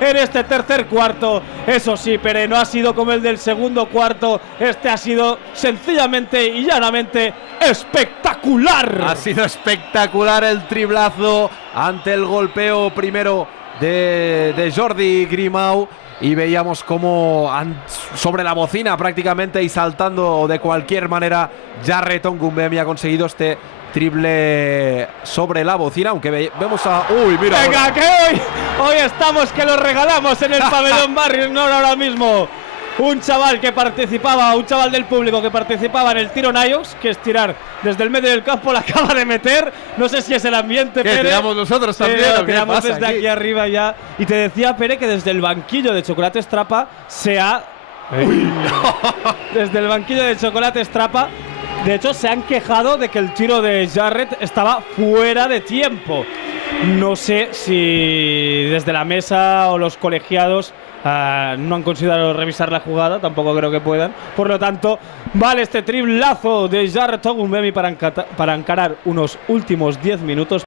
en este tercer cuarto. Eso sí, Pere, no ha sido como el del segundo cuarto. Este ha sido sencillamente y llanamente espectacular. Ha sido espectacular el triplazo ante el golpeo primero de Jordi Grimau. Y veíamos cómo sobre la bocina prácticamente y saltando de cualquier manera, Jarret Ongungmemi ha conseguido este triple sobre la bocina, aunque vemos a... ¡Uy, mira! Venga, ahora, que hoy estamos que lo regalamos en el pabellón Barrios Nord ahora mismo. Un chaval que participaba, un chaval del público que participaba en el tiro Nayox, que es tirar desde el medio del campo, la acaba de meter. No sé si es el ambiente, Pere. Tiramos nosotros también. Tiramos desde aquí arriba ya. Y te decía, Pere, que desde el banquillo de Chocolate Strapa se ha... desde el banquillo de Chocolate Strapa, de hecho, se han quejado de que el tiro de Jarret estaba fuera de tiempo. No sé si desde la mesa o los colegiados no han considerado revisar la jugada, tampoco creo que puedan. Por lo tanto, vale este triplazo de Jarret Ongungmemi para encarar unos últimos 10 minutos.